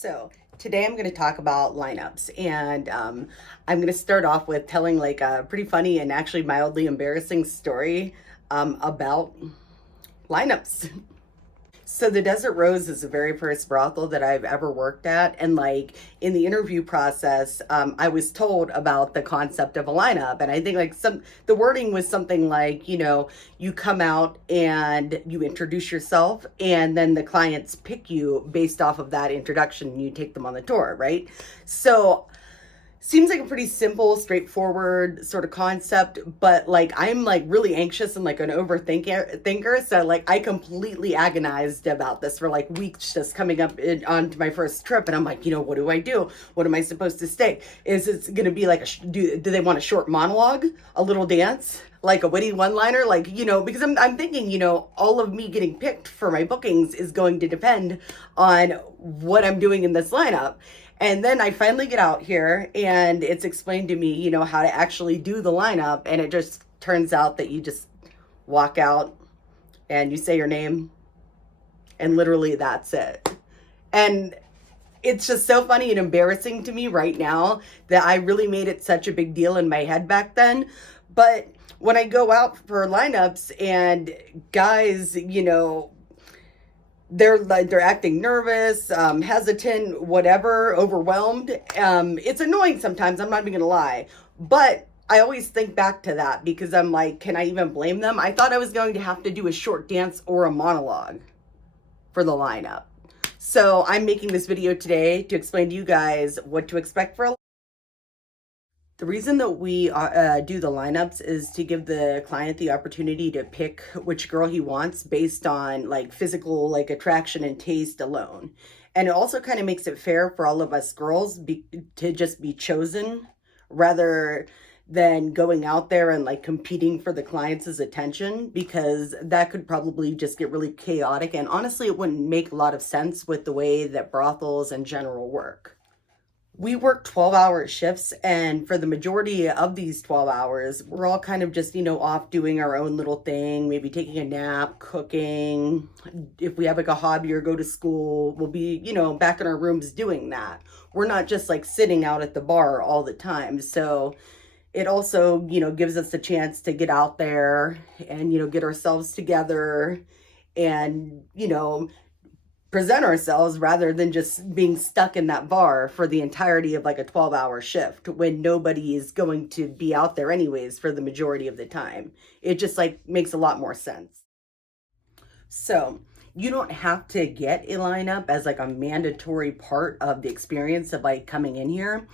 So today I'm going to talk about lineups, and I'm going to start off with telling like a pretty funny and actually mildly embarrassing story about lineups. So the Desert Rose is the very first brothel that I've ever worked at, and like in the interview process, I was told about the concept of a lineup, and I think like the wording was something like, you come out and you introduce yourself, and then the clients pick you based off of that introduction, and you take them on the tour, right? So seems like a pretty simple, straightforward sort of concept, but like I'm like really anxious and like an overthinker, so like I completely agonized about this for like weeks, just coming up onto my first trip, and I'm like, what do I do? What am I supposed to say? Is it going to be like do they want a short monologue, a little dance, like a witty one-liner, like, because I'm thinking, all of me getting picked for my bookings is going to depend on what I'm doing in this lineup. And then I finally get out here and it's explained to me, how to actually do the lineup. And it just turns out that you just walk out and you say your name, and literally that's it. And it's just so funny and embarrassing to me right now that I really made it such a big deal in my head back then. But when I go out for lineups and guys, they're acting nervous, hesitant, whatever, overwhelmed. It's annoying sometimes, I'm not even gonna lie, but I always think back to that because I'm like, can I even blame them? I thought I was going to have to do a short dance or a monologue for the lineup. So I'm making this video today to explain to you guys what to expect for the reason that we do the lineups is to give the client the opportunity to pick which girl he wants based on like physical like attraction and taste alone. And it also kind of makes it fair for all of us girls to just be chosen rather than going out there and like competing for the client's attention, because that could probably just get really chaotic. And honestly, it wouldn't make a lot of sense with the way that brothels in general work. We work 12-hour shifts, and for the majority of these 12 hours, we're all kind of just, off doing our own little thing, maybe taking a nap, cooking. If we have like a hobby or go to school, we'll be, back in our rooms doing that. We're not just like sitting out at the bar all the time. So it also, gives us a chance to get out there and, get ourselves together and, present ourselves rather than just being stuck in that bar for the entirety of like a 12-hour shift when nobody is going to be out there anyways for the majority of the time. It just like makes a lot more sense. So you don't have to get a lineup as like a mandatory part of the experience of like coming in here.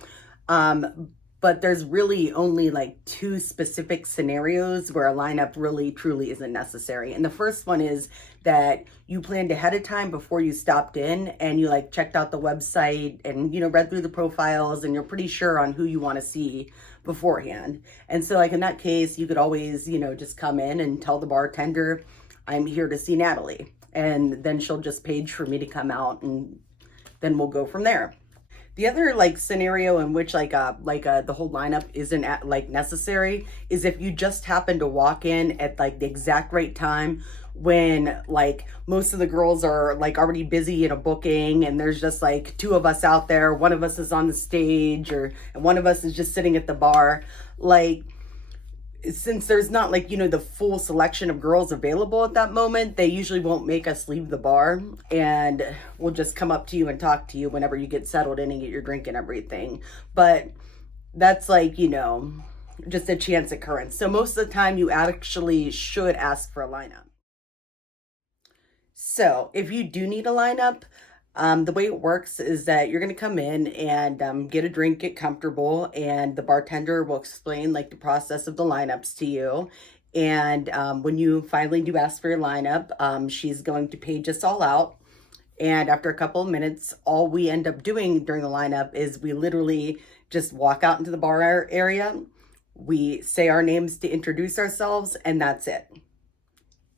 But there's really only like two specific scenarios where a lineup really truly isn't necessary. And the first one is that you planned ahead of time before you stopped in and you like checked out the website and, read through the profiles and you're pretty sure on who you want to see beforehand. And so like in that case, you could always, just come in and tell the bartender, I'm here to see Natalie. And then she'll just page for me to come out, and then we'll go from there. The other like scenario in which the whole lineup isn't like necessary is if you just happen to walk in at like the exact right time when like most of the girls are like already busy in a booking and there's just like two of us out there, one of us is on the stage and one of us is just sitting at the bar. Like, since there's not like, the full selection of girls available at that moment, they usually won't make us leave the bar, and we'll just come up to you and talk to you whenever you get settled in and get your drink and everything. But that's like, just a chance occurrence. So most of the time you actually should ask for a lineup. So if you do need a lineup, the way it works is that you're going to come in and get a drink, get comfortable, and the bartender will explain like the process of the lineups to you. And when you finally do ask for your lineup, she's going to page us all out. And after a couple of minutes, all we end up doing during the lineup is we literally just walk out into the bar area. We say our names to introduce ourselves, and that's it.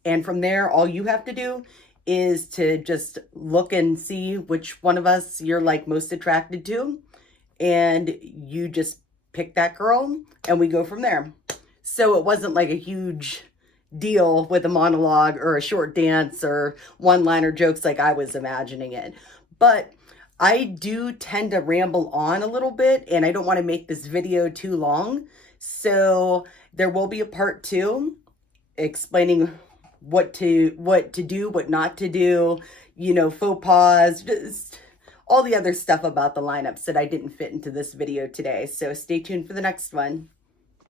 And from there, all you have to do is to just look and see which one of us you're like most attracted to, and you just pick that girl and we go from there. So it wasn't like a huge deal with a monologue or a short dance or one-liner jokes like I was imagining it. But I do tend to ramble on a little bit, and I don't want to make this video too long. So there will be a part 2 explaining what to do, what not to do, you know, faux pas, just all the other stuff about the lineups that I didn't fit into this video today. So stay tuned for the next one.